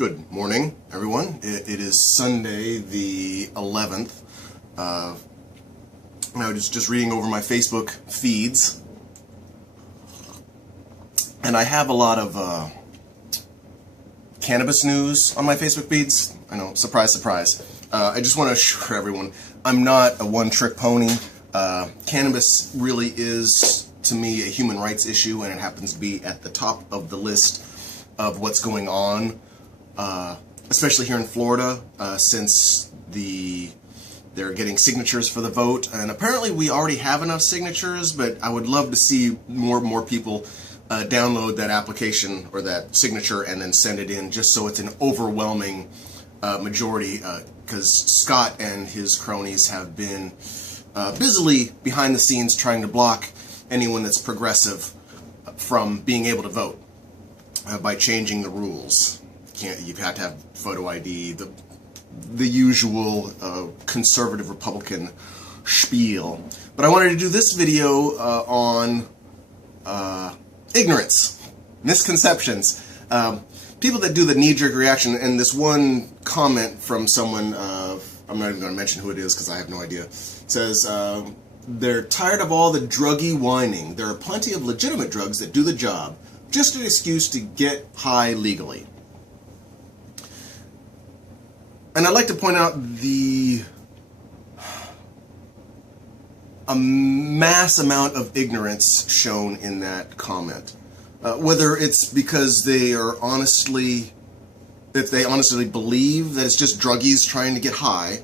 Good morning, everyone. It is Sunday the 11th. I was just reading over my Facebook feeds, and I have a lot of cannabis news on my Facebook feeds. I know, surprise, surprise. I just want to assure everyone, I'm not a one-trick pony. Cannabis really is, to me, a human rights issue, and it happens to be at the top of the list of what's going on. Especially here in Florida, since they're getting signatures for the vote, and apparently we already have enough signatures, but I would love to see more and more people download that application or that signature and then send it in, just so it's an overwhelming majority, because Scott and his cronies have been busily behind the scenes trying to block anyone that's progressive from being able to vote by changing the rules. You have to have photo ID, the usual conservative Republican spiel. But I wanted to do this video on ignorance, misconceptions, people that do the knee-jerk reaction. And this one comment from someone, I'm not even going to mention who it is because I have no idea, says, they're tired of all the druggy whining. There are plenty of legitimate drugs that do the job. Just an excuse to get high legally. And I'd like to point out a mass amount of ignorance shown in that comment. Whether it's because they honestly believe that it's just druggies trying to get high.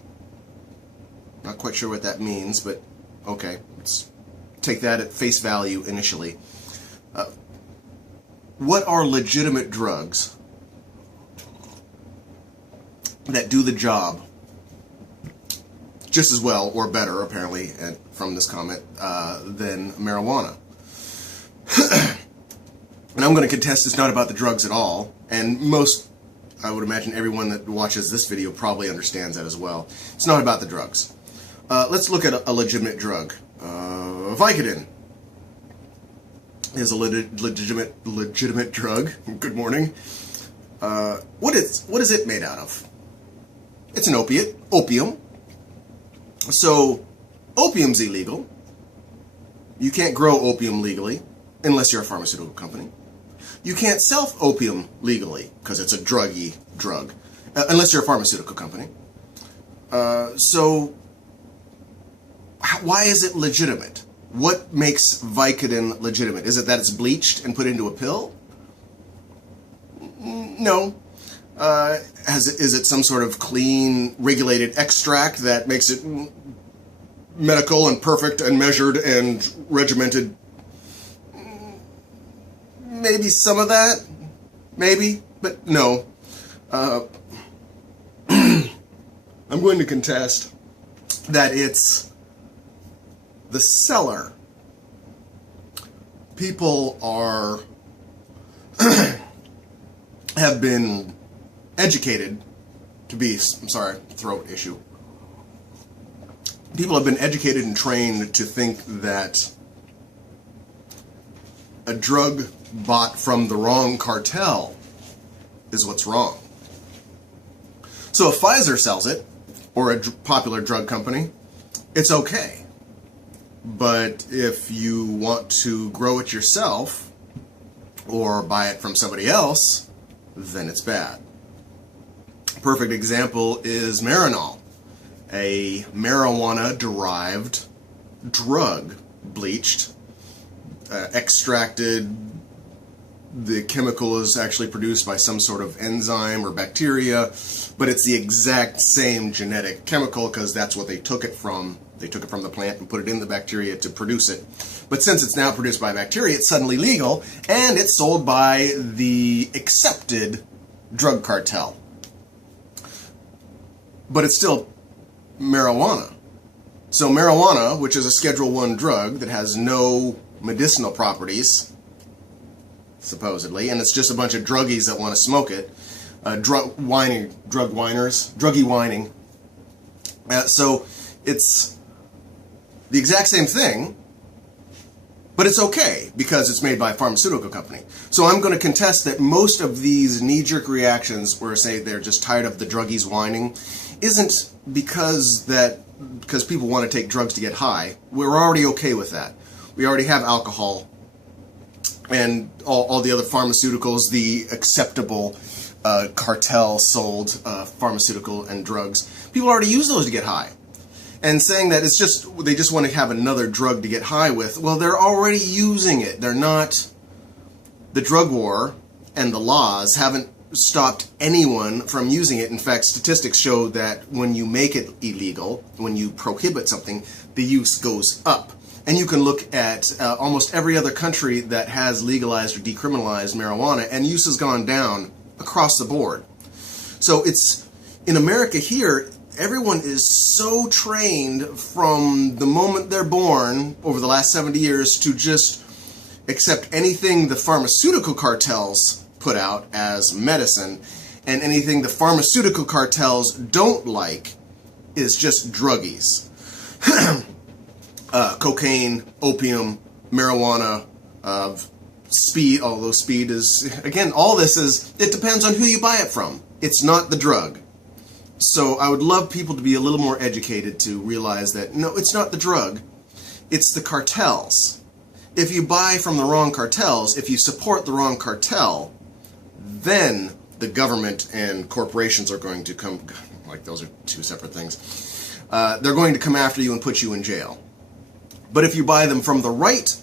Not quite sure what that means, but okay, let's take that at face value initially. What are legitimate drugs that do the job just as well, or better, apparently, and from this comment, than marijuana? And I'm going to contest it's not about the drugs at all, and I would imagine everyone that watches this video probably understands that as well. It's not about the drugs. Let's look at a legitimate drug. Vicodin is a legitimate drug. Good morning. What is it made out of? It's an opiate, opium. So, opium's illegal. You can't grow opium legally unless you're a pharmaceutical company. You can't sell opium legally because it's a druggy drug unless you're a pharmaceutical company. So, why is it legitimate? What makes Vicodin legitimate? Is it that it's bleached and put into a pill? No. Is it some sort of clean, regulated extract that makes it medical and perfect and measured and regimented? Maybe some of that. Maybe, but no. I'm going to contest that it's the seller. People have been educated to be, I'm sorry, throat issue. People have been educated and trained to think that a drug bought from the wrong cartel is what's wrong. So if Pfizer sells it, or a popular drug company, it's okay. But if you want to grow it yourself, or buy it from somebody else, then it's bad. Perfect example is Marinol, a marijuana-derived drug, bleached, extracted. The chemical is actually produced by some sort of enzyme or bacteria, but it's the exact same genetic chemical because that's what they took it from. They took it from the plant and put it in the bacteria to produce it. But since it's now produced by bacteria, it's suddenly legal, and it's sold by the accepted drug cartel. But it's still marijuana. So marijuana, which is a Schedule I drug that has no medicinal properties, supposedly, and it's just a bunch of druggies that want to smoke it, druggy whining. So it's the exact same thing, But it's okay because it's made by a pharmaceutical company. So I'm going to contest that most of these knee-jerk reactions where say they're just tired of the druggies whining isn't because people want to take drugs to get high. We're already okay with that. We already have alcohol and all the other pharmaceuticals, the acceptable cartel sold pharmaceutical and drugs. People already use those to get high. And saying that it's just they just want to have another drug to get high with, well, they're already using it. They're not. The drug war and the laws haven't stopped anyone from using it. In fact, statistics show that when you make it illegal, when you prohibit something, the use goes up. And you can look at almost every other country that has legalized or decriminalized marijuana, and use has gone down across the board. So it's in America here. Everyone is so trained from the moment they're born over the last 70 years to just accept anything the pharmaceutical cartels put out as medicine, and anything the pharmaceutical cartels don't like is just druggies. Cocaine, opium, marijuana, speed, although speed is, again, all this is, it depends on who you buy it from. It's not the drug. So I would love people to be a little more educated to realize that, no, it's not the drug, it's the cartels. If you buy from the wrong cartels, if you support the wrong cartel, then the government and corporations are going to come, like those are two separate things, they're going to come after you and put you in jail. But if you buy them from the right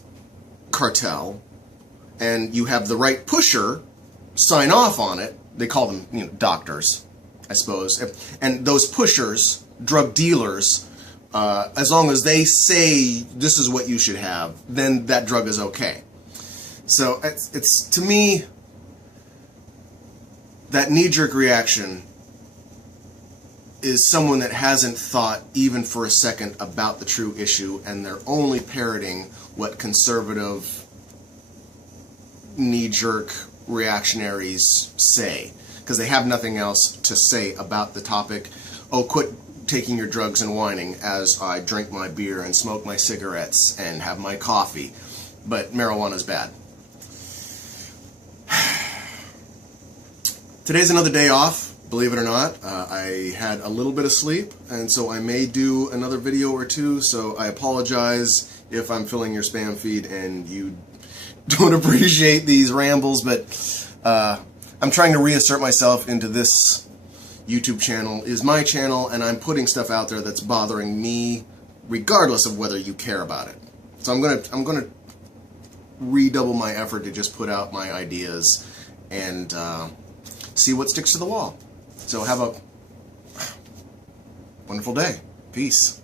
cartel, and you have the right pusher sign off on it, they call them, doctors, I suppose, and those pushers, drug dealers, as long as they say this is what you should have, then that drug is okay. So it's to me, that knee-jerk reaction is someone that hasn't thought even for a second about the true issue, and they're only parroting what conservative knee-jerk reactionaries say, because they have nothing else to say about the topic. Oh, quit taking your drugs and whining as I drink my beer and smoke my cigarettes and have my coffee, but marijuana's bad. Today's another day off, believe it or not. I had a little bit of sleep, and so I may do another video or two, so I apologize if I'm filling your spam feed and you don't appreciate these rambles, but I'm trying to reassert myself into this YouTube channel is my channel, and I'm putting stuff out there that's bothering me regardless of whether you care about it. So I'm gonna redouble my effort to just put out my ideas and see what sticks to the wall. So have a wonderful day. Peace.